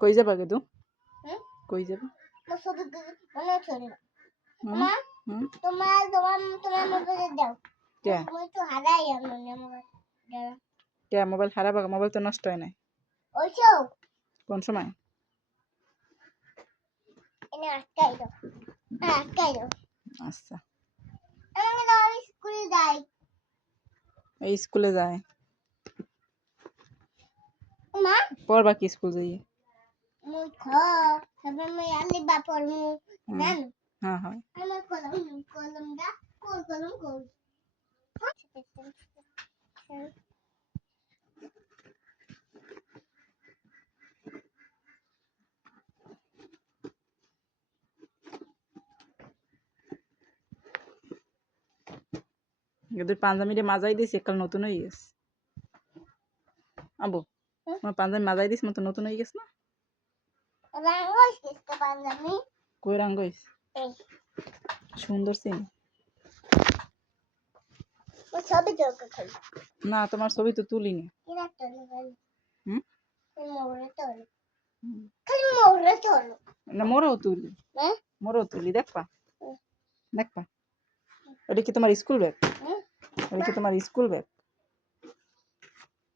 কই যাবা গে তু? হুম? কই যাবা? ছবি মনে ছড়ি হুম? মা হুম? তোমার মোবাইলে দাও কে? তুমি তো হারাই আমার মোবাইল কে মোবাইল হারাবা? মোবাইল তো নষ্ট হয় নাই। ওইছো কোন সময়? এনে আটকাই দাও আটকাই দাও আচ্ছা। আমাকে দাও স্কুলে যাই এই স্কুলে যায়। মা পড়বা কি স্কুল যাইয়ে? মুই খ তবে আমি আলি বাপর মু জান হ্যাঁ হ্যাঁ। আমার কলমটা কলম কল এদের পাঞ্জাবিটা মাজাই দিস একাল নতুন হয়ে গেছে। আবু আমার পাঞ্জাবি মাজাই দিস মতো নতুন হয়ে গেছে না? রাঙ্গস কিস্তে পাঞ্জাবি কই রঙ হইছে? এই সুন্দর সিন। ও ছবি তো খালি না তোমার ছবি তো তুলিনি। কি রাখতে হবে হুম? মোরে তো খালি মোরে তো না মোরও তুলি। হ্যাঁ মোরও তুলি দেখবা? দেখবা? এটা কি তোমার স্কুল ব্যাগ? এটা কি তোমার স্কুল ব্যাগ?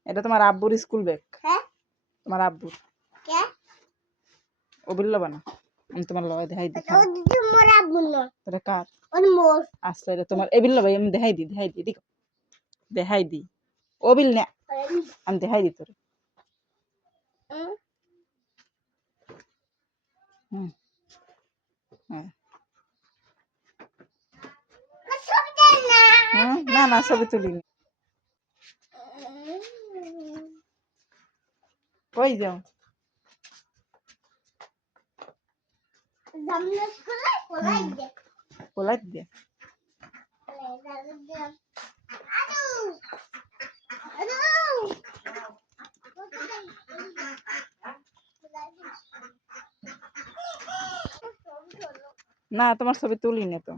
এটা তোমার আব্বুর স্কুল ব্যাগ। হ্যাঁ তোমার আব্বুর। কে ও বিল্লবা না আমি তোমার লয় দেখাই দি। ও দিদি মোর আব্বু না এটা কার? ওর মোর আচ্ছা এটা তোমার এ বিল্লবা আমি দেখাই দি দেখো দেখাই দি। ও বিল না আমি দেখাই দি তোরে। হুম হ্যাঁ না না ছবি তুলিনি। কই যাও? কোলাইত দে। না তোমার ছবি তুলিনি তো।